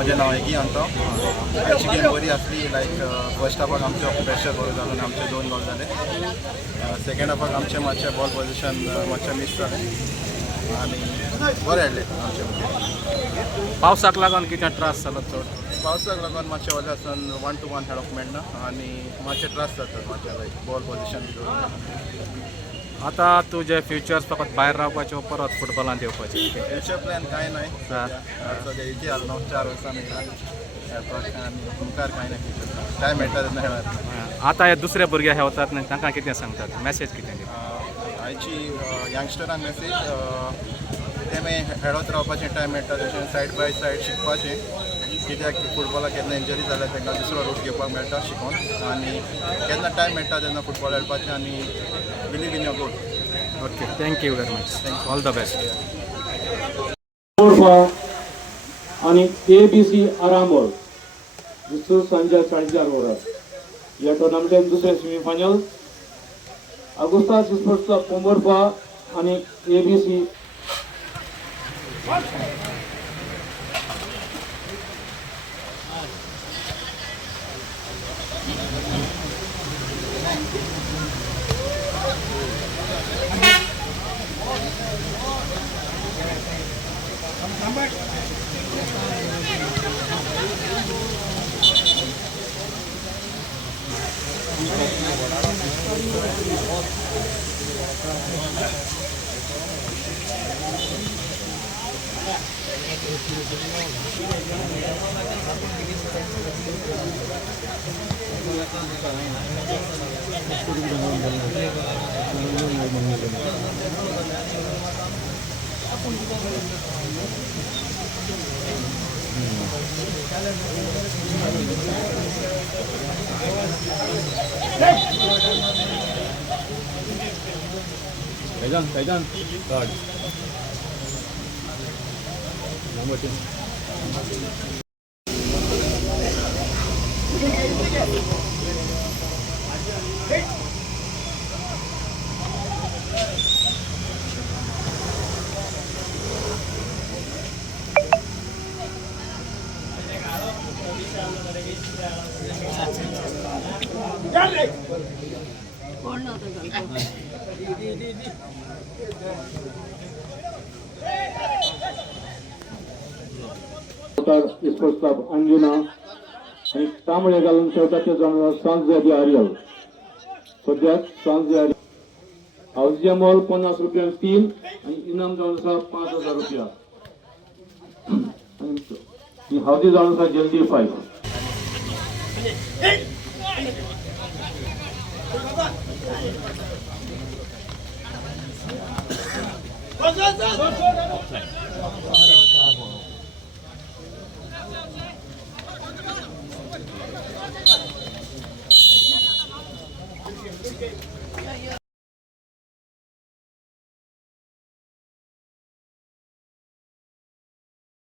म्हजें नांव एगी अंतो आयची गेम बरी आसली लायक फर्स्ट हाफाक आमचे प्रेशर बरो जालो आनी आमचे 2 गोल जाले सेकंड हाफाक आमचे मातशें बॉल पोजिशन मातशें मिस जालें आनी बरें हाडलें आमचे पावसाक लागून कितें त्रास जालो चड पावसाक लागून मातशें व्हडलें आसन 1-to-1 खेळोंक मेळना आनी मातशें त्रास जातात मातशें लायक बॉल पोजिशन बी दवरून आतां तुजे फ्युचर्स फकत भायर रावपाचें परत फुटबॉलांत येवपाचें फ्युचर प्लॅन कांय ना सद्या इथे आलो न्हू 4 वर्सां मेळटा खेळपाक आनी मुखार कांय ना फ्युचर टायम मेळटा तेन्ना खेळात आतां हे दुसरे भुरगे खेळतात न्ही तांकां कितें सांगतात मॅसेज कितें दिता आयची यंगस्टरांक मेसेज तेमी खेळत रावपाचें टायम मेळटा तशें सायड बाय सायड शिकपाचें कित्याक फुटबॉलाक केन्ना इंजरी जाल्यार तांकां दुसरो रूट घेवपाक मेळटा शिकोवन आनी केन्ना टायम मेळटा तेन्ना फुटबॉल खेळपाचें आनी believe in your goal okay thank you very much all the best आणि ABC आरामोल दिसतो सांजे 4:30 वरात या टुर्नामेंटान दुसरे सेमीफायनल अगुस्ता स्पोर्ट्सचा पोंबोरफा आणि ABC Kaidan guard number 10 sports club Anjuna आणि तांबडे घालून शेवटाचे जाणार सांजे आर्यल सद्याक सांजे आर्यल हाऊसचे मोल 50 रुपया 3 आणि इनाम जावन आसा 5000 रुपया आणि हाऊसी जावन आसा जल्दी 5